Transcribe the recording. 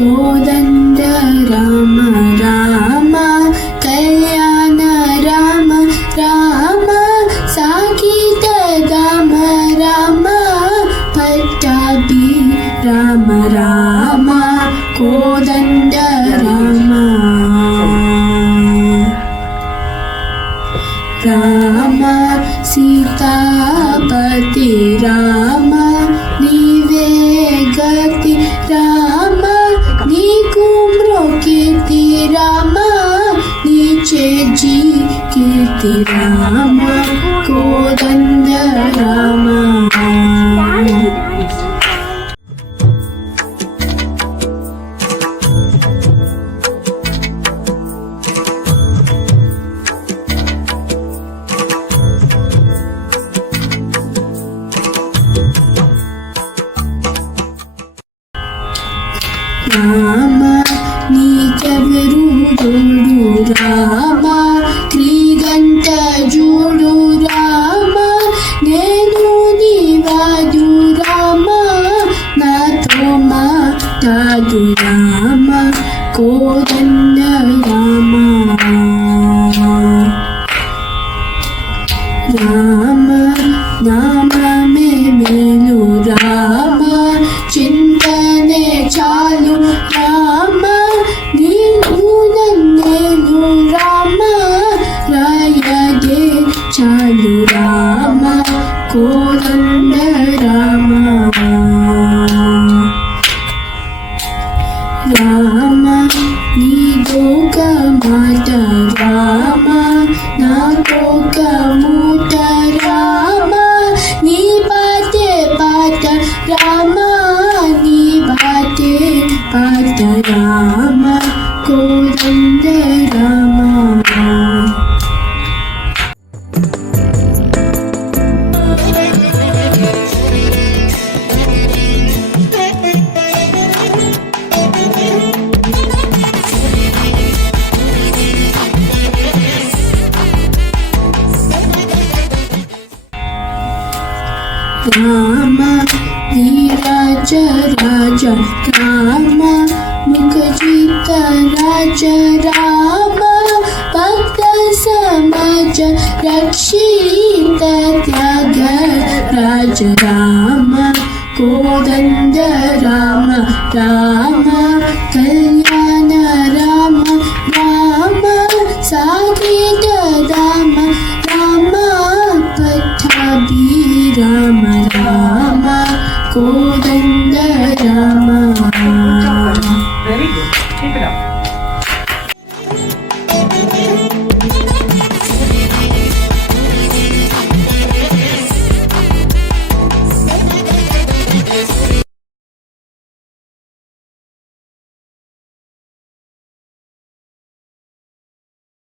కోదండ రామ రామ కళ్యాణ రామ రామ సాకిత రామ రామ పట్టాభి రామ రామ కోదండ రామ రామ సీతాపతి రామ నీవే గతి రామ నీకు మ్రోకీర్తి రామ నీచే జీ కీర్తి రామ కోదండ రామ రామ నీకెవరు జోడు రామ క్రీగంట జోడు రామ నేను నీవాడు రామ నాతో మాట్లాడు రామ కోదండ రామ రామ నామమే మేలు రామ చింతనే చాలు రామ నీవు నన్నేలు రామ రాయడే చాలు రామ కోదండ రామ రామ నీదొక మాట రామ నాకొక మూట రామ నీ బాటే పాట రామ నీ బాటే పాట రామ కోదండ రామ రామ ధీరాజ రాజ రామ ముఖజిత రాజ రామ భక్త సమాజ రక్షిత త్యాగ రాజ రామ కోదండ రామ రామ కళ్యాణ రామ రామ సాకిత రామ రామ పట్టాభి రామ రామ కోదండ